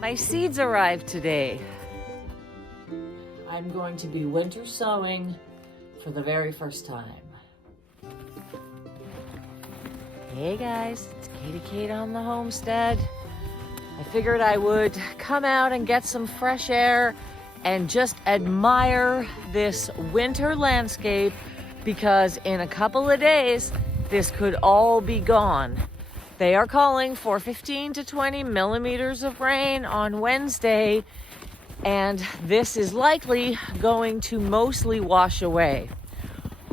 My seeds arrived today. I'm going to be winter sowing for the very first time. Hey guys, it's Katie Kate on the Homestead. I figured I would come out and get some fresh air and just admire this winter landscape, because in a couple of days, this could all be gone. They are calling for 15 to 20 millimeters of rain on Wednesday, and this is likely going to mostly wash away.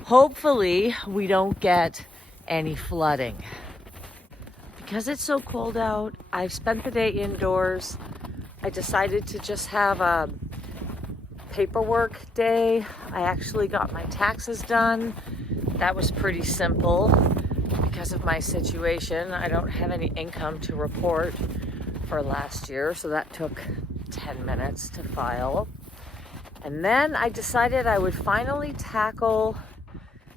Hopefully, we don't get any flooding. Because it's so cold out, I've spent the day indoors. I decided to just have a paperwork day. I actually got my taxes done. That was pretty simple. Because of my situation, I don't have any income to report for last year, so that took 10 minutes to file. And then I decided I would finally tackle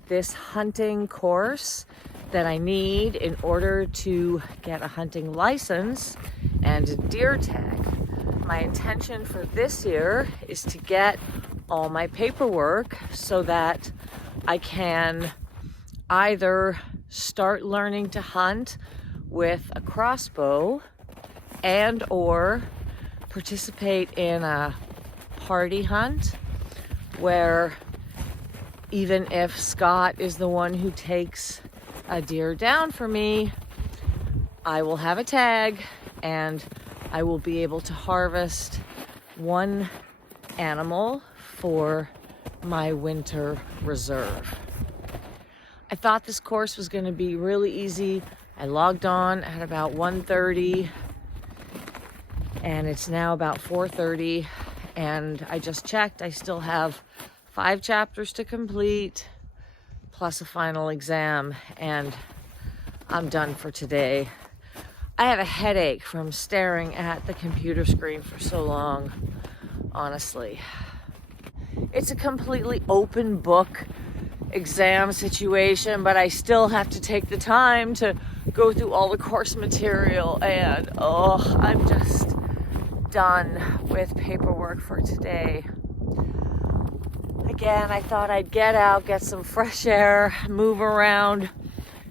this hunting course that I need in order to get a hunting license and a deer tag. My intention for this year is to get all my paperwork so that I can either start learning to hunt with a crossbow and or participate in a party hunt where even if Scott is the one who takes a deer down for me, I will have a tag and I will be able to harvest one animal for my winter reserve. I thought this course was going to be really easy. I logged on at about 1:30 and it's now about 4:30, and I just checked. I still have 5 chapters to complete plus a final exam, and I'm done for today. I have a headache from staring at the computer screen for so long, honestly. It's a completely open book exam situation, but I still have to take the time to go through all the course material, and I'm just done with paperwork for today. Again, I thought I'd get out, get some fresh air, move around,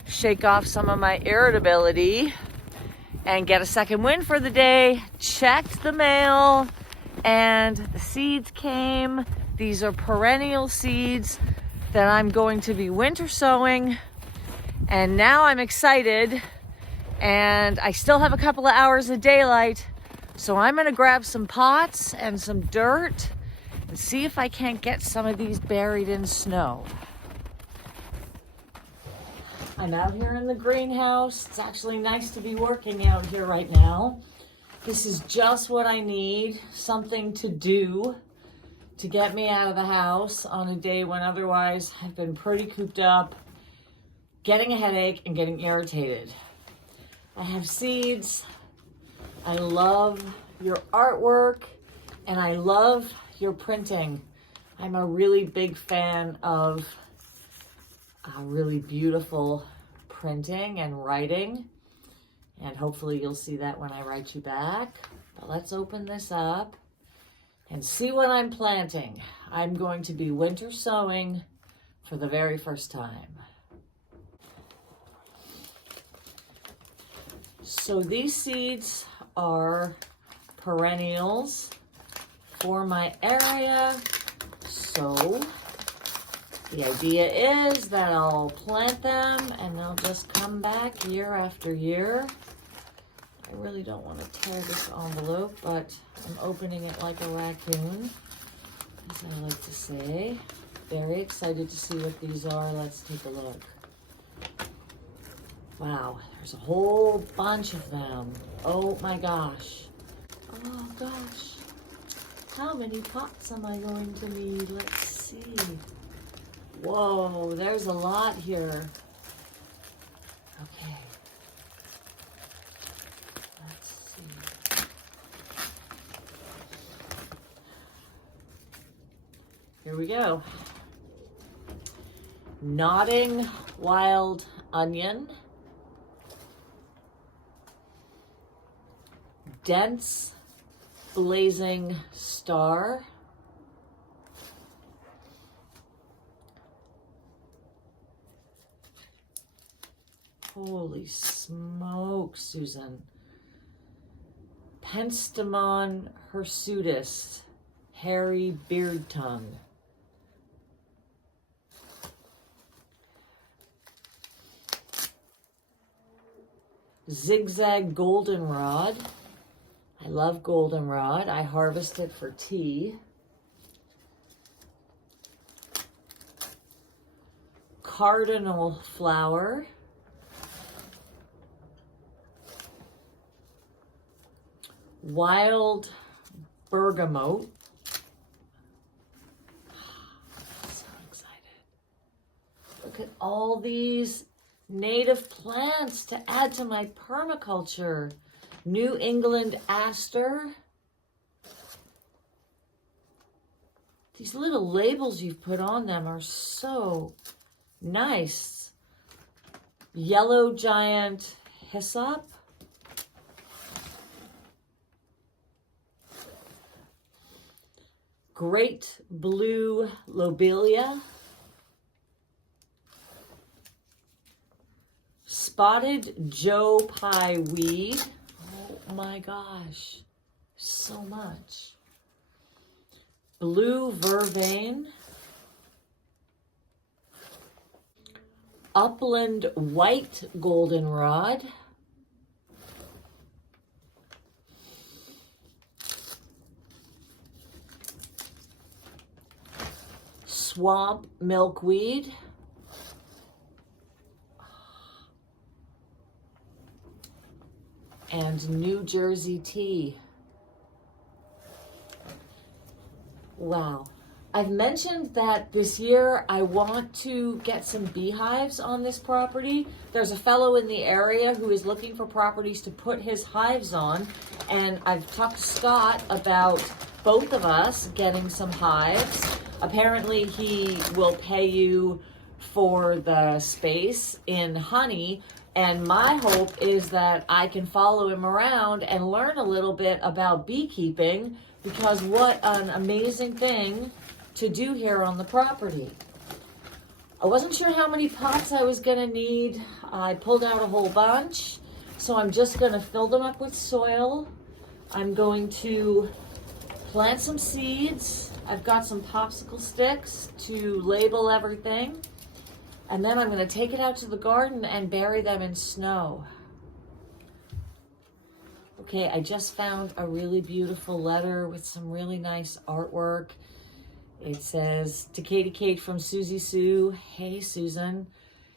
shake off some of my irritability, and get a second win for the day. Checked the mail, and the seeds came. These are perennial seeds that I'm going to be winter sowing, and now I'm excited, and I still have a couple of hours of daylight, so I'm gonna grab some pots and some dirt and see if I can't get some of these buried in snow. I'm out here in the greenhouse. It's actually nice to be working out here right now. This is just what I need, something to do to get me out of the house on a day when otherwise I've been pretty cooped up, getting a headache and getting irritated. I have seeds. I love your artwork and I love your printing. I'm a really big fan of really beautiful printing and writing, and hopefully you'll see that when I write you back. But let's open this up and see what I'm planting. I'm going to be winter sowing for the very first time. So these seeds are perennials for my area. So the idea is that I'll plant them and they'll just come back year after year. I really don't want to tear this envelope, but I'm opening it like a raccoon, as I like to say. Very excited to see what these are. Let's take a look. Wow, there's a whole bunch of them. Oh my gosh. Oh gosh. How many pots am I going to need? Let's see. Whoa, there's a lot here. Okay. Let's see. Here we go. Nodding wild onion. Dense blazing star. Holy smoke, Susan. Penstemon hirsutus, hairy beard tongue. Zigzag goldenrod. I love goldenrod. I harvest it for tea. Cardinal flower. Wild bergamot. So excited. Look at all these native plants to add to my permaculture. New England aster. These little labels you've put on them are so nice. Yellow giant hyssop. Great blue lobelia. Spotted Joe Pye weed. Oh my gosh, so much. Blue vervain. Upland white goldenrod. Swamp milkweed. And New Jersey tea. Wow. I've mentioned that this year I want to get some beehives on this property. There's a fellow in the area who is looking for properties to put his hives on, and I've talked to Scott about both of us getting some hives. Apparently he will pay you for the space in honey, and my hope is that I can follow him around and learn a little bit about beekeeping, because what an amazing thing to do here on the property. I wasn't sure how many pots I was gonna need. I pulled out a whole bunch, so I'm just gonna fill them up with soil. I'm going to plant some seeds. I've got some popsicle sticks to label everything. And then I'm going to take it out to the garden and bury them in snow. Okay, I just found a really beautiful letter with some really nice artwork. It says, to Katie Kate from Susie-Sue. Hey, Susan.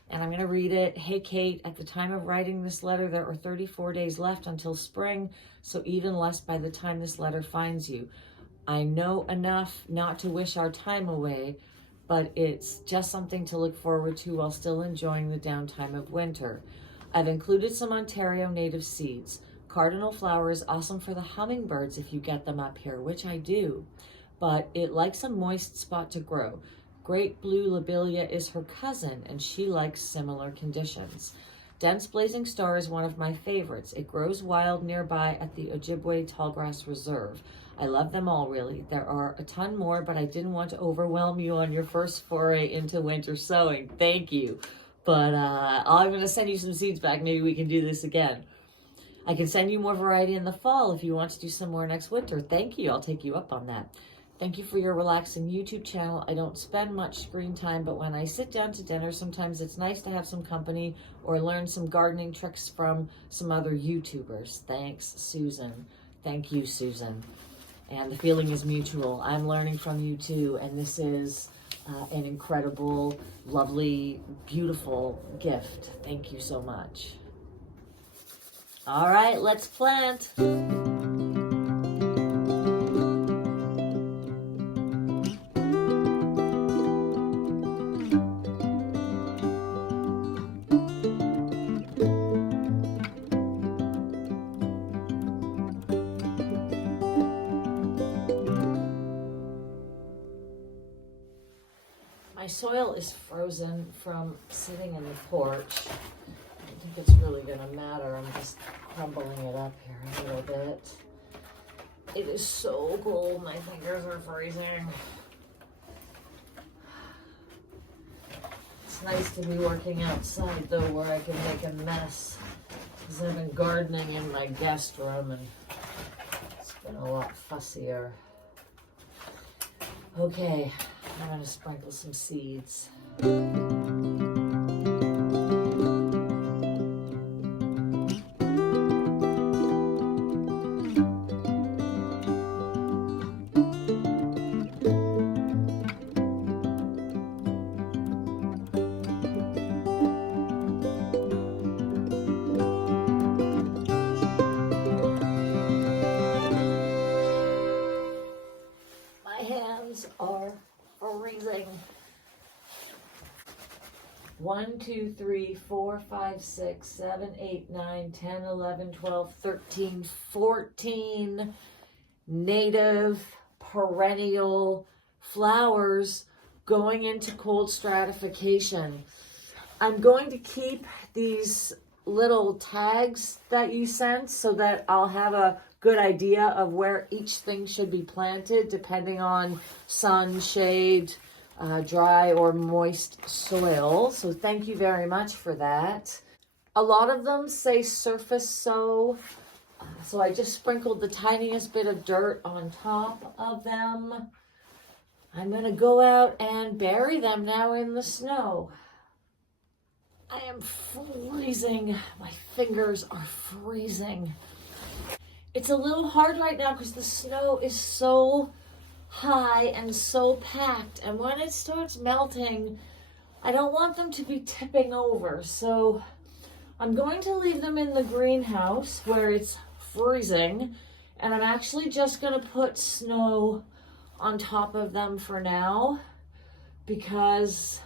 And I'm going to read it. Hey, Kate, at the time of writing this letter, there are 34 days left until spring, so even less by the time this letter finds you. I know enough not to wish our time away, but it's just something to look forward to while still enjoying the downtime of winter. I've included some Ontario native seeds. Cardinal flower is awesome for the hummingbirds if you get them up here, which I do, but it likes a moist spot to grow. Great blue lobelia is her cousin, and she likes similar conditions. Dense blazing star is one of my favorites. It grows wild nearby at the Ojibwe Tallgrass Reserve. I love them all, really. There are a ton more, but I didn't want to overwhelm you on your first foray into winter sowing. Thank you. But I'm going to send you some seeds back. Maybe we can do this again. I can send you more variety in the fall if you want to do some more next winter. Thank you. I'll take you up on that. Thank you for your relaxing YouTube channel. I don't spend much screen time, but when I sit down to dinner, sometimes it's nice to have some company or learn some gardening tricks from some other YouTubers. Thanks, Susan. Thank you, Susan. And the feeling is mutual. I'm learning from you too, and this is an incredible, lovely, beautiful gift. Thank you so much. All right, let's plant. My soil is frozen from sitting in the porch. I don't think it's really gonna matter. I'm just crumbling it up here a little bit. It is so cold, my fingers are freezing. It's nice to be working outside though, where I can make a mess. Because I've been gardening in my guest room and it's been a lot fussier. Okay, I'm gonna sprinkle some seeds. Are freezing. 1, 2, 3, 4, 5, 6, 7, 8, 9, 10, 11, 12, 13, 14 native perennial flowers going into cold stratification. I'm going to keep these little tags that you sent so that I'll have a good idea of where each thing should be planted depending on sun, shade, dry or moist soil. So thank you very much for that. A lot of them say surface sow. So I just sprinkled the tiniest bit of dirt on top of them. I'm gonna go out and bury them now in the snow. I am freezing. My fingers are freezing. It's a little hard right now because the snow is so high and so packed. And when it starts melting, I don't want them to be tipping over. So I'm going to leave them in the greenhouse where it's freezing. And I'm actually just going to put snow on top of them for now because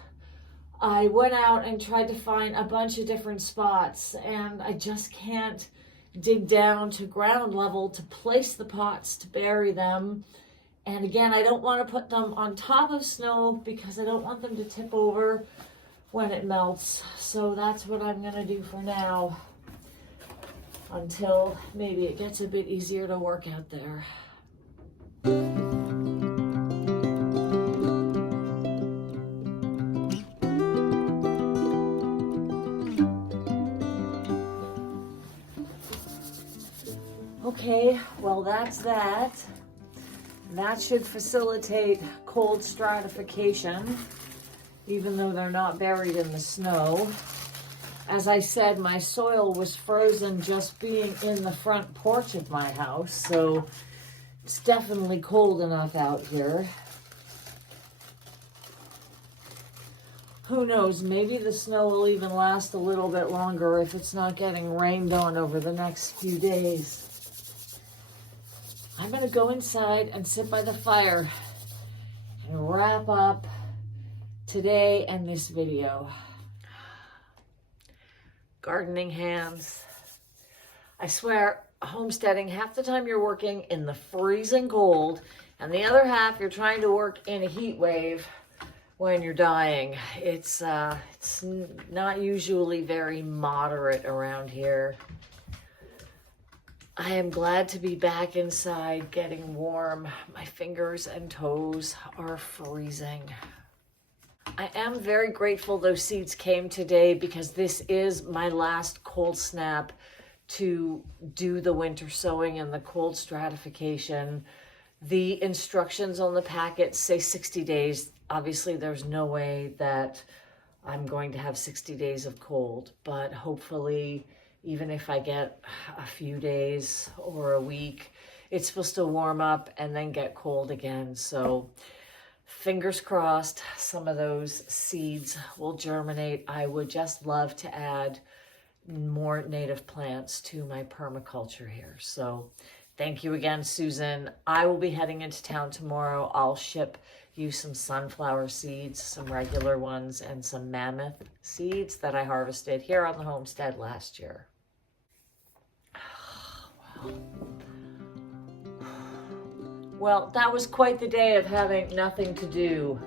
I went out and tried to find a bunch of different spots and I just can't dig down to ground level to place the pots to bury them. And again, I don't want to put them on top of snow because I don't want them to tip over when it melts. So that's what I'm going to do for now until maybe it gets a bit easier to work out there. Okay, well that's that. That should facilitate cold stratification, even though they're not buried in the snow. As I said, my soil was frozen just being in the front porch of my house, so it's definitely cold enough out here. Who knows, maybe the snow will even last a little bit longer if it's not getting rained on over the next few days. I'm gonna go inside and sit by the fire and wrap up today and this video. Gardening hands. I swear, homesteading, half the time you're working in the freezing cold and the other half you're trying to work in a heat wave when you're dying. It's not usually very moderate around here. I am glad to be back inside, getting warm. My fingers and toes are freezing. I am very grateful those seeds came today because this is my last cold snap to do the winter sowing and the cold stratification. The instructions on the packet say 60 days. Obviously, there's no way that I'm going to have 60 days of cold, but hopefully, even if I get a few days or a week, it's supposed to warm up and then get cold again. So fingers crossed, some of those seeds will germinate. I would just love to add more native plants to my permaculture here. So thank you again, Susan. I will be heading into town tomorrow. I'll ship you some sunflower seeds, some regular ones, and some mammoth seeds that I harvested here on the homestead last year. Wow. Well, that was quite the day of having nothing to do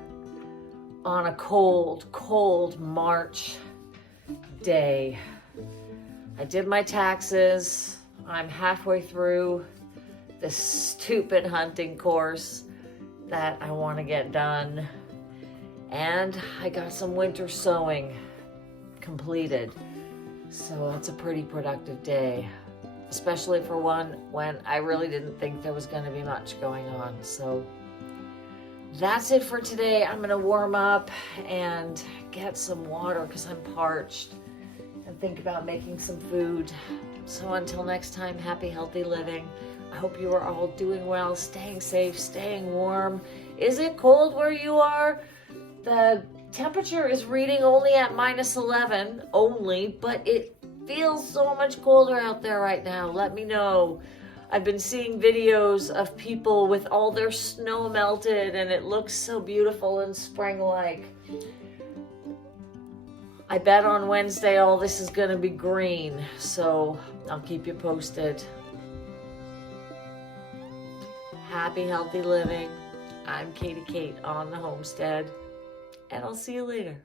on a cold, cold March day. I did my taxes. I'm halfway through this stupid hunting course that I want to get done. And I got some winter sowing completed. So that's a pretty productive day, especially for one when I really didn't think there was going to be much going on. So that's it for today. I'm going to warm up and get some water because I'm parched, and think about making some food. So until next time, happy, healthy living. I hope you are all doing well, staying safe, staying warm. Is it cold where you are? The temperature is reading only at -11 only, but it feels so much colder out there right now. Let me know. I've been seeing videos of people with all their snow melted, and it looks so beautiful and spring-like. I bet on Wednesday all this is gonna be green, so I'll keep you posted. Happy, healthy living. I'm Katie Kate on the homestead, and I'll see you later.